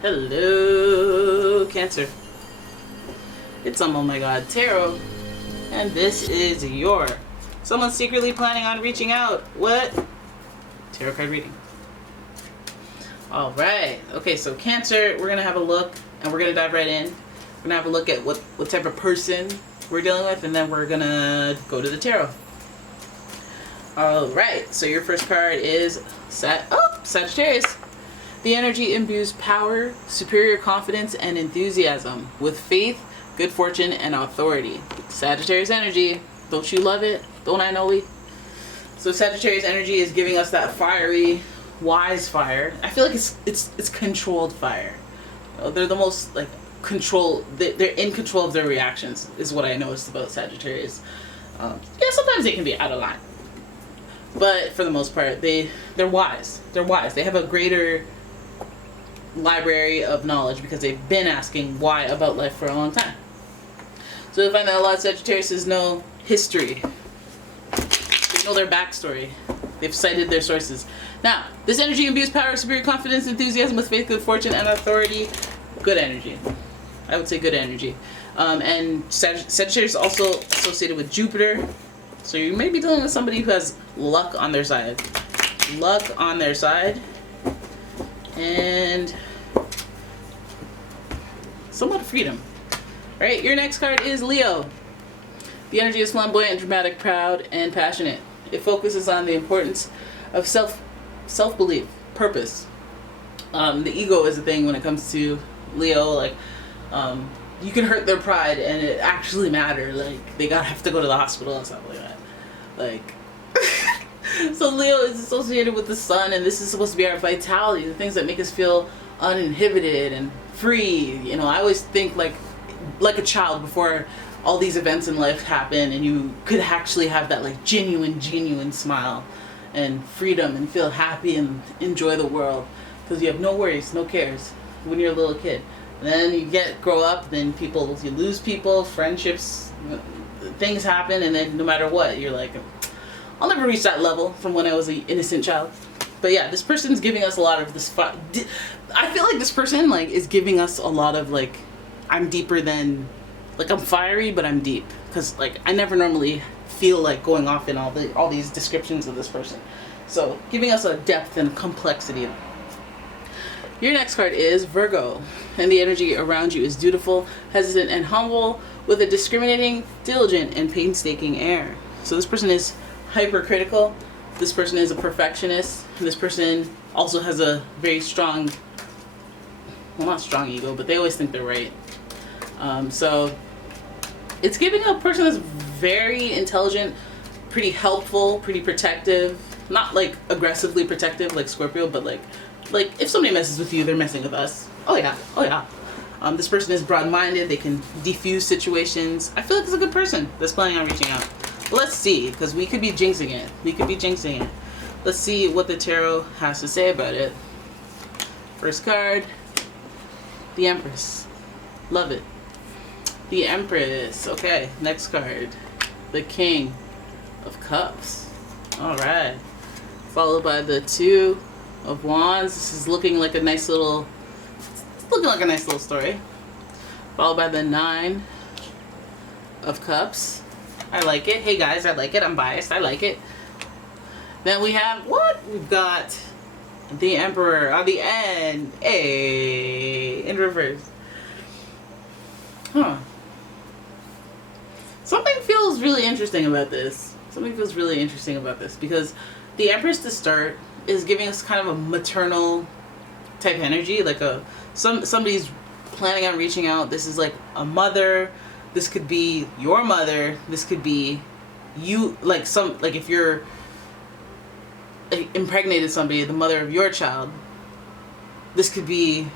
Hello, Cancer. It's umomgtarot, and this is your someone secretly planning on reaching out. What? Tarot card reading. All right. Okay, so Cancer, we're gonna have a look, and we're gonna dive right in. We're gonna have a look at what type of person we're dealing with, and then we're gonna go to the tarot. All right. So your first card is Sagittarius. The energy imbues power, superior confidence, and enthusiasm with faith, good fortune, and authority. Sagittarius energy. Don't you love it? Don't I know we? So Sagittarius energy is giving us that fiery, wise fire. I feel like it's controlled fire. They're the most like control. They're in control of their reactions. Is what I noticed about Sagittarius. Yeah, sometimes they can be out of line, but for the most part, they're wise. They're wise. They have a greater library of knowledge because they've been asking why about life for a long time. So we find that a lot of Sagittarius know history. They know their backstory. They've cited their sources. Now, this energy imbues power, superior confidence, enthusiasm with faith, good fortune, and authority. Good energy. I would say good energy. And Sagittarius is also associated with Jupiter. So you may be dealing with somebody who has luck on their side. Luck on their side. And somewhat freedom. Right? Your next card is Leo. The energy is flamboyant, dramatic, proud, and passionate. It focuses on the importance of self-belief, purpose. The ego is a thing when it comes to Leo. Like, you can hurt their pride and it actually matter. Like, they gotta have to go to the hospital and stuff like that. Like, so Leo is associated with the sun, and this is supposed to be our vitality, the things that make us feel uninhibited and free. You know, I always think like a child before all these events in life happen, and you could actually have that like genuine smile and freedom and feel happy and enjoy the world because you have no worries, no cares when you're a little kid. And then you grow up, then you lose people, friendships, things happen, and then no matter what, you're like, I'll never reach that level from when I was an innocent child. But yeah, this person's giving us a lot of this. I feel like this person like is giving us a lot of like, I'm deeper than, like I'm fiery, but I'm deep. Because like I never normally feel like going off in all these descriptions of this person. So giving us a depth and complexity. Your next card is Virgo, and the energy around you is dutiful, hesitant, and humble, with a discriminating, diligent, and painstaking air. So this person is hypercritical. This person is a perfectionist. This person also has a very strong, well, not strong ego, but they always think they're right. So it's giving a person that's very intelligent, pretty helpful, pretty protective, not like aggressively protective like Scorpio, but like if somebody messes with you, they're messing with us. Oh yeah. This person is broad-minded. They can defuse situations. I feel like it's a good person that's planning on reaching out. Let's see, because we could be jinxing it. Let's see what the tarot has to say about it. First card, the Empress. Love it. The Empress. Okay, next card, the King of Cups. All right. Followed by the Two of Wands. This is looking like a nice little story. Followed by the Nine of Cups. I like it. Hey guys, I like it. I'm biased. I like it. Then we have what? We've got the Emperor on the end. Hey, in reverse. Huh. Something feels really interesting about this. Because the Empress to start is giving us kind of a maternal type energy, like somebody's planning on reaching out. This is like a mother. This could be your mother. This could be you, like if you're impregnated somebody, the mother of your child. This could be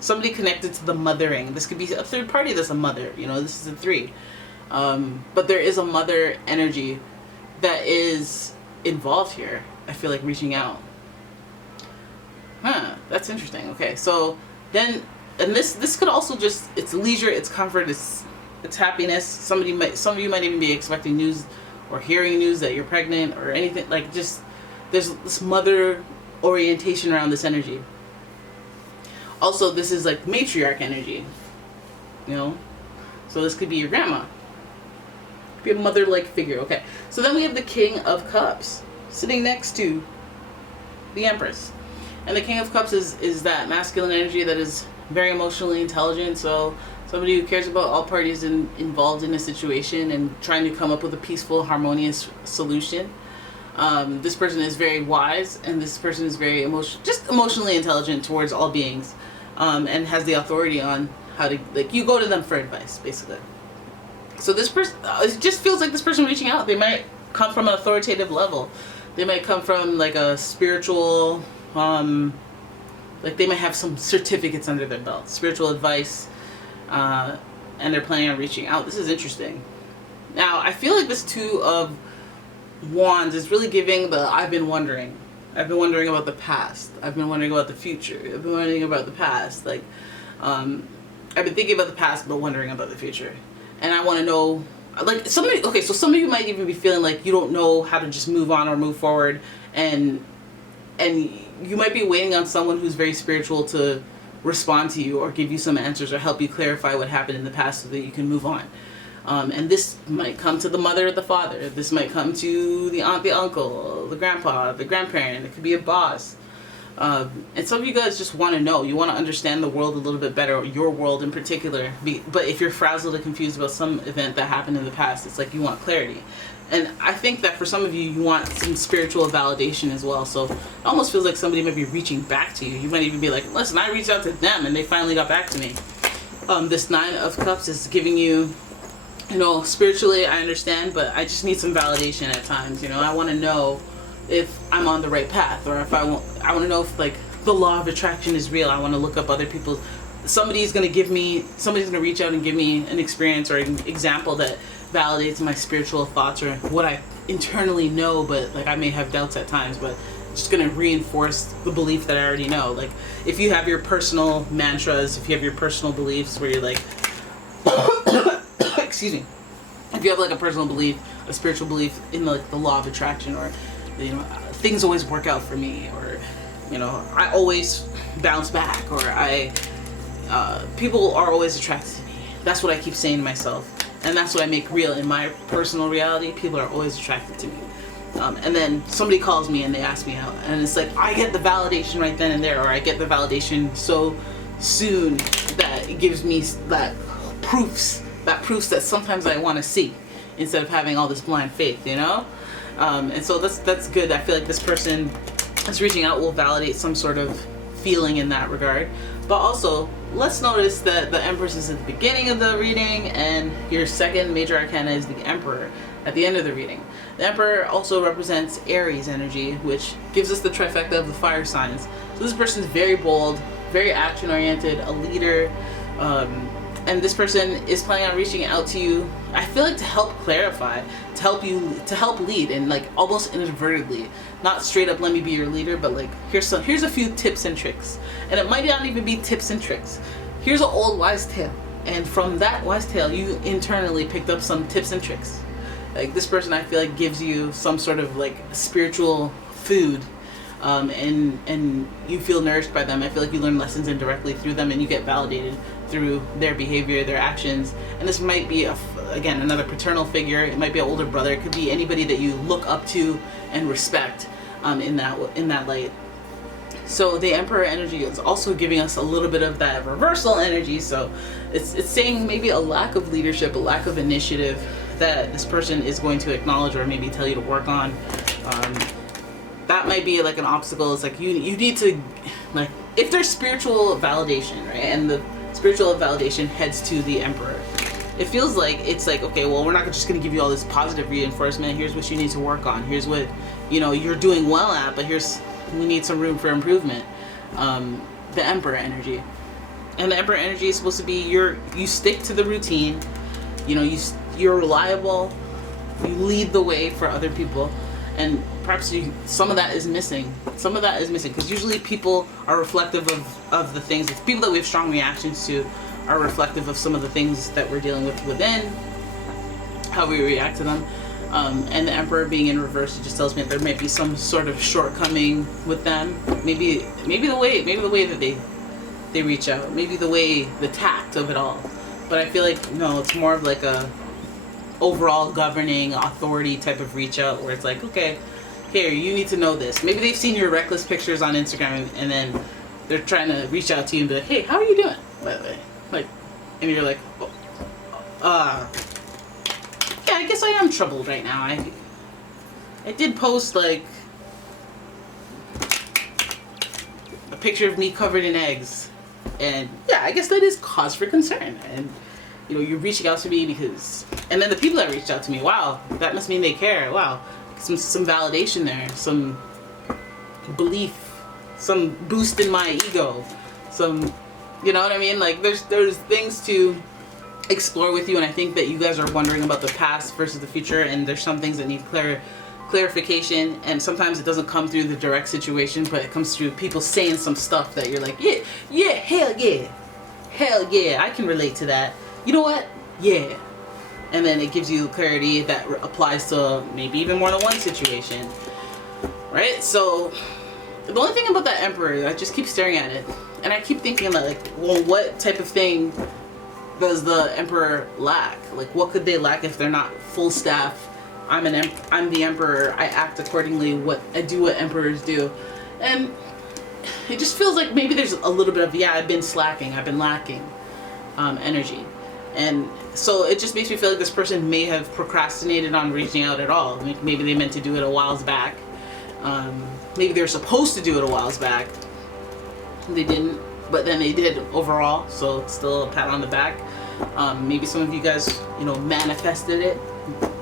somebody connected to the mothering. This could be a third party that's a mother. You know, this is a three. But there is a mother energy that is involved here. I feel like reaching out. Huh, that's interesting. Okay, so then, and this could also just, it's leisure, it's comfort, it's happiness. Some of you might even be expecting news or hearing news that you're pregnant or anything. Like, just there's this mother orientation around this energy. Also, this is like matriarch energy, you know? So this could be your grandma. Be a mother-like figure. Okay. So then we have the King of Cups sitting next to the Empress. And the King of Cups is that masculine energy that is very emotionally intelligent. So somebody who cares about all parties involved in a situation and trying to come up with a peaceful, harmonious solution. This person is very wise, and this person is very emotionally intelligent towards all beings, and has the authority on how to, like, you go to them for advice, basically. So this person, it just feels like this person reaching out. They might come from an authoritative level. They might come from like a spiritual, like they might have some certificates under their belt, spiritual advice, and they're planning on reaching out. This is interesting. Now, I feel like this Two of Wands is really giving the I've been wondering about the past. I've been wondering about the future. I've been wondering about the past. Like, I've been thinking about the past, but wondering about the future. And I want to know, like, somebody, okay, so some of you might even be feeling like you don't know how to just move on or move forward, and you might be waiting on someone who's very spiritual to respond to you or give you some answers or help you clarify what happened in the past so that you can move on. And this might come to the mother or the father. This might come to the aunt, the uncle, the grandpa, the grandparent. It could be a boss. And some of you guys just want to know. You want to understand the world a little bit better, or your world in particular. But if you're frazzled or confused about some event that happened in the past, it's like you want clarity. And I think that for some of you, you want some spiritual validation as well. So it almost feels like somebody might be reaching back to you. You might even be like, listen, I reached out to them and they finally got back to me. This Nine of Cups is giving you, you know, spiritually I understand, but I just need some validation at times. You know, I want to know if I'm on the right path, or if I want to know if, like, the law of attraction is real. I want to look up other people's, somebody's going to reach out and give me an experience or an example that validates my spiritual thoughts or what I internally know, but like I may have doubts at times, but just going to reinforce the belief that I already know. Like, if you have your personal mantras, if you have your personal beliefs where you're like, excuse me, if you have like a personal belief, a spiritual belief in like the law of attraction, or, you know, things always work out for me, or, you know, I always bounce back, or people are always attracted to me. That's what I keep saying to myself, and that's what I make real in my personal reality. People are always attracted to me. And then somebody calls me and they ask me out, and it's like I get the validation right then and there, or I get the validation so soon that it gives me that proofs that sometimes I want to see, instead of having all this blind faith, you know? And so that's good. I feel like this person that's reaching out will validate some sort of feeling in that regard. But also, let's notice that the Empress is at the beginning of the reading, and your second major arcana is the Emperor at the end of the reading. The Emperor also represents Aries energy, which gives us the trifecta of the fire signs. So this person is very bold, very action-oriented, a leader, and this person is planning on reaching out to you, I feel like, to help clarify, to help lead, and like almost inadvertently, not straight up let me be your leader, but like here's a few tips and tricks. And it might not even be tips and tricks. Here's an old wise tale, and from that wise tale you internally picked up some tips and tricks. Like, this person, I feel like, gives you some sort of like spiritual food, and you feel nourished by them. I feel like you learn lessons indirectly through them, and you get validated through their behavior, their actions. And this might be again, another paternal figure. It might be an older brother. It could be anybody that you look up to and respect in that light. So the Emperor energy is also giving us a little bit of that reversal energy. So it's saying maybe a lack of leadership, a lack of initiative that this person is going to acknowledge or maybe tell you to work on. That might be like an obstacle. It's like you need to, like, if there's spiritual validation, right, and the spiritual validation heads to the Emperor, it feels like it's like, okay, well, we're not just going to give you all this positive reinforcement. Here's what you need to work on. Here's what, you know, you're doing well at, but we need some room for improvement. The Emperor energy. And the Emperor energy is supposed to be you stick to the routine, you know, you're reliable, you lead the way for other people, and perhaps some of that is missing. Some of that is missing, because usually people are reflective of the things, it's people that we have strong reactions to are reflective of some of the things that we're dealing with within, how we react to them. And the Emperor being in reverse, it just tells me that there might be some sort of shortcoming with them. Maybe the way that they they reach out. Maybe the tact of it all. But I feel like, no, it's more of like a overall governing authority type of reach out where it's like, okay, here, you need to know this. Maybe they've seen your reckless pictures on Instagram and then they're trying to reach out to you and be like, hey, how are you doing, by the way? Like, and you're like, yeah, I guess I am troubled right now. I did post like a picture of me covered in eggs, and yeah, I guess that is cause for concern. And you know, you're reaching out to me because, and then the people that reached out to me, wow, that must mean they care. Wow, some validation there, some belief, some boost in my ego, some, you know what I mean? Like there's things to explore with you, and I think that you guys are wondering about the past versus the future, and there's some things that need clarification, and sometimes it doesn't come through the direct situation, but it comes through people saying some stuff that you're like, yeah, hell yeah, I can relate to that. You know what? Yeah. And then it gives you clarity that applies to maybe even more than one situation, right? So the only thing about that Emperor, I just keep staring at it, and I keep thinking like, well, what type of thing does the Emperor lack? Like, what could they lack if they're not full staff? I'm the Emperor. I act accordingly. I do what emperors do, and it just feels like maybe there's a little bit of, yeah, I've been slacking. I've been lacking energy, and so it just makes me feel like this person may have procrastinated on reaching out at all. Maybe they meant to do it a while back. Maybe they were supposed to do it a while back. They didn't, but then they did overall. So it's still a pat on the back. Maybe some of you guys, you know, manifested it.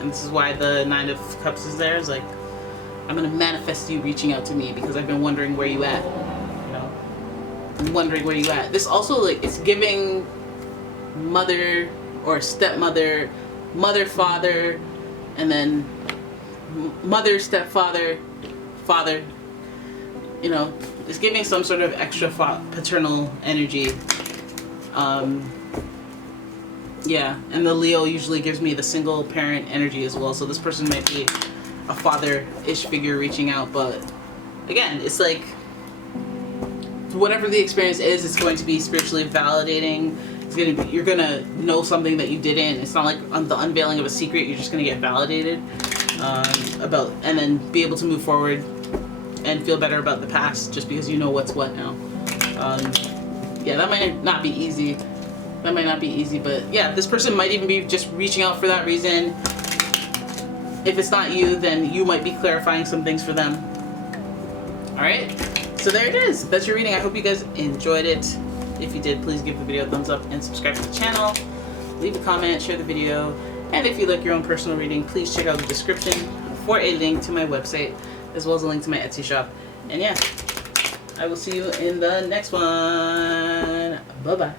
And this is why the 9 of Cups is there. It's like, I'm going to manifest you reaching out to me because I've been wondering where you at. You know? I'm wondering where you at. This also, like, it's giving mother or stepmother, mother, father, and then mother, stepfather, father. You know, it's giving some sort of extra paternal energy. Yeah, and the Leo usually gives me the single parent energy as well. So this person might be a father-ish figure reaching out, but again, it's like whatever the experience is, it's going to be spiritually validating. You're gonna know something that you didn't. It's not like the unveiling of a secret. You're just gonna get validated about, and then be able to move forward and feel better about the past just because you know what's what now. Yeah, that might not be easy. That might not be easy, but yeah, this person might even be just reaching out for that reason. If it's not you, then you might be clarifying some things for them. Alright, so there it is. That's your reading. I hope you guys enjoyed it. If you did, please give the video a thumbs up and subscribe to the channel. Leave a comment, share the video, and if you'd like your own personal reading, please check out the description for a link to my website, as well as a link to my Etsy shop. And yeah, I will see you in the next one. Bye-bye.